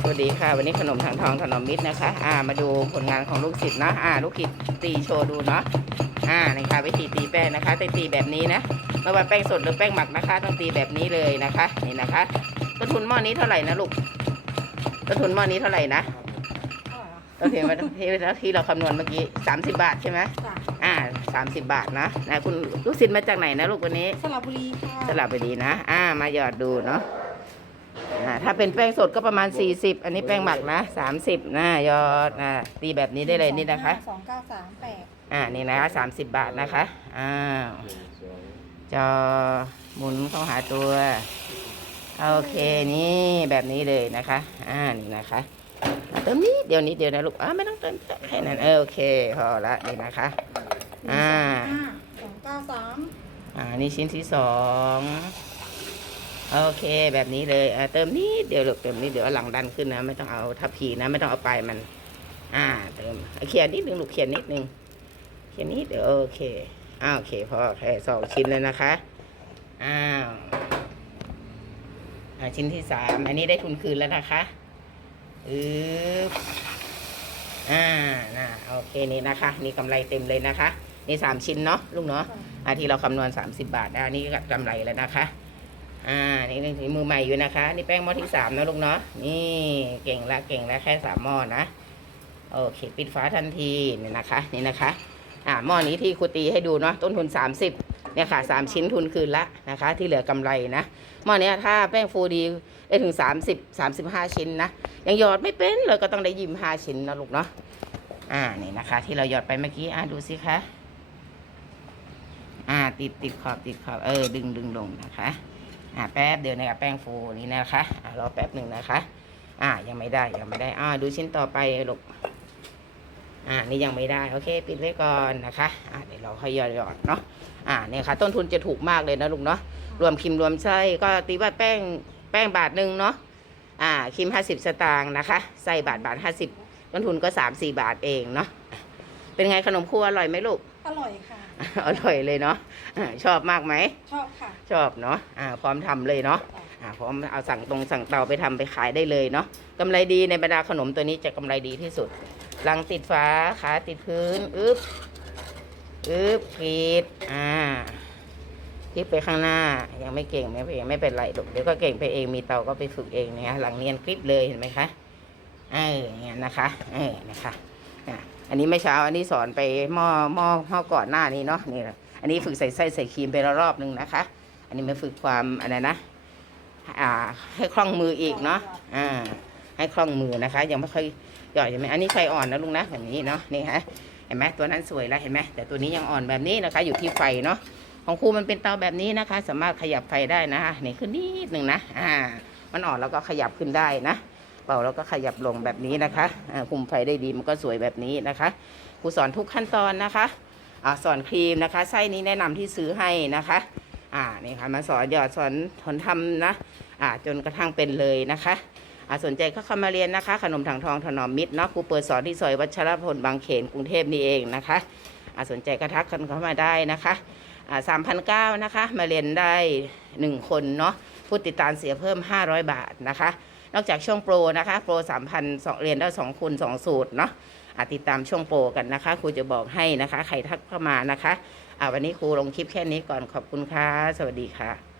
สวัสดีค่ะ วันนี้ขนมทางทองถนอมมิตรนะคะ อ่า มาดูผลงานของลูกศิษย์นะอ่า ลูกศิษย์ตีโชว์ดูเนาะอ่านี่ค่ะวิธีตีแป้งนะคะตีตีแบบนี้นะไม่ว่าแป้งสดหรือแป้งหมักนะคะต้องตีแบบนี้เลยนะคะนี่นะคะต้นทุนหม้อนี้เท่าไหร่นะลูกต้นทุนหม้อนี้เท่าไหร่นะต้นทุนมาที่ที่เราคำนวณเมื่อกี้30บาทใช่ไหมจ้ะอ่อ่า30บาทนะนะคุณลูกศิษย์มาจากไหนนะลูกวันนี้สระบุรีค่ะสลับไปดีนะ อ่า มาหยอดดูเนาะอ่า ถ้าเป็นแป้งสดก็ประมาณ 40 อันนี้แป้งหมักนะ 30นะหยอดอ่าตีแบบนี้ได้เลยนี่นะคะ สองเก้าสามแปดอ่านี่นะคะ30 บาทนะคะอ้าวจอหมุนเข้าหาตัวโอเคนี่แบบนี้เลยนะคะอ่านี่นะคะเติมนี้เดี๋ยวนี้เดียวนะลูกอ่าไม่ต้องเติมแค่นั้นเออโอเคพอละนี่นะคะอ่าสองเก้าสามอ่านี่ชิ้นที่สอง โอเคแบบนี้เลยอ่าเติมนิดเดียวลูกเติมนิดเดี๋ยวเอาหลังดันขึ้นนะ ไม่ต้องเอาทับพีนะ ไม่ต้องเอาปลายมัน อ่า เติมเอาเขียนนิดนึงลูกเขียนนิดนึงเขียนนิดเดี๋ยวโอเคอ้าวโอเคพอแค่สองชิ้นเลยนะคะอ้าวอ่าชิ้นที่สามอันนี้ได้ทุนคืนแล้วนะคะอืบอ่าน่ะโอเคนี่นะคะ นี่กำไรเต็มเลยนะคะ นี่สามชิ้นเนาะลูกเนาะอาที่เราคำนวณ30บาทอะอันนี้ก็กำไรแล้วนะคะ อ่า นี่นี่มือใหม่อยู่นะคะ นี่แป้งหม้อที่สามนะลูกเนาะ นี่เก่งละเก่งละแค่สามหม้อนะ โอเค ปิดฝาทันทีนี่นะคะ นี่นะคะ อ่า หม้อนี้ที่ครูตีให้ดูเนาะ ต้นทุน30เนี่ยค่ะสามชิ้นทุนคืนละนะคะ ที่เหลือกำไรนะหม้อเนี้ยถ้าแป้งฟูดีได้ถึง 30 35 ชิ้นนะ ยังหยอดไม่เป็นเลยก็ต้องได้ยิมห้าชิ้นนะลูกเนาะอ่านี่นะคะ ที่เราหยอดไปเมื่อกี้อ่าดูสิคะอ่าติดติดขอบติดขอบเออดึงดึงลงนะคะ อ่าแป๊บเดียวนะครับแป้งฟูนี้นะคะอ่ารอแป๊บหนึ่งนะคะ อ่ายังไม่ได้ยังไม่ได้อ่าดูชิ้นต่อไปลูกอ่านี่ยังไม่ได้โอเค ปิดไว้ก่อนนะคะอ่าเดี๋ยวเราค่อยยอดหยอดเนาะอ่าเนี่ยค่ะ ต้นทุนจะถูกมากเลยนะลูกเนาะรวมครีมรวมไส้ก็ตีว่าแป้งแป้งบาทหนึ่งเนาะอ่าครีมห้าสิบสตางค์นะคะไส้บาทบาทห้าสิบต้นทุนก็สามสี่บาทเองเนาะ เป็นไงขนมครัวอร่อยไหมลูก อร่อยค่ะ อร่อยเลยเนาะอ่าชอบมากไหม ชอบค่ะ ชอบเนาะอ่าพร้อมทำเลยเนาะอ่าพร้อมเอาสั่งตรงสั่งเตาไปทำไปขายได้เลยเนาะกำไรดีในบรรดาขนมตัวนี้จะกำไรดีที่สุดหลังติดฝาขาติดพื้นอึ๊บอึ๊บกรีดอ่าพลิกไปข้างหน้ายังไม่เก่งไม่เองไม่เป็นไรลูกเดี๋ยวก็เก่งไปเองมีเตาก็ไปฝึกเองเนี่ยหลังเนียนกริบเลยเห็นไหมคะเอออย่างเงี้ยนะคะเออนะคะอะ อันนี้ไม่เช้าอันนี้สอนไปหม้อหม้อหม้อก่อนหน้านี้เนาะนี่แหละอันนี้ฝึกใส่ไส้ใส่ครีมไปแล้วรอบนึงนะคะ อันนี้มาฝึกความอะไรนะอ่าให้คล่องมืออีกเนาะอ่าให้คล่องมือนะคะ ยังไม่ค่อยหย่อยใช่ไหมอันนี้ไฟอ่อนนะลุงนะแบบนี้เนาะนี่ฮะเห็นไหมตัวนั้นสวยแล้วเห็นไหมแต่ตัวนี้ยังอ่อนแบบนี้นะคะ อยู่ที่ไฟเนาะของครูมันเป็นเตาแบบนี้นะคะ สามารถขยับไฟได้นะคะนี่ขึ้นนิดหนึ่งนะอ่ามันอ่อนแล้วก็ขยับขึ้นได้นะ เป่าแล้วก็ขยับลงแบบนี้นะคะคุมไฟได้ดีมันก็สวยแบบนี้นะคะครูสอนทุกขั้นตอนนะคะอ่าสอนครีมนะคะไส้นี้แนะนำที่ซื้อให้นะคะอ่านี่ค่ะมาสอนหยอดสอนทนทำนะอ่าจนกระทั่งเป็นเลยนะคะอ่าสนใจก็เข้ามาเรียนนะคะ ขนมถังทองถนอมมิตรเนาะครูเปิดสอนที่ซอยวัชรพลบางเขนกรุงเทพนี่เองนะคะอ่าสนใจก็ทักกันเข้ามาได้นะคะอ่าสามพันเก้านะคะมาเรียนได้หนึ่งคนเนาะผู้ติดตามเสียเพิ่ม500บาทนะคะ นอกจากช่วงโปรนะคะโปรสามพันสองเรียนได้สองคูณสองสูตรเนาะอ่าติดตามช่วงโปรกันนะคะครูจะบอกให้นะคะ ใครทักเข้ามานะคะอ่าวันนี้ครูลงคลิปแค่นี้ก่อนขอบคุณค่ะ สวัสดีค่ะ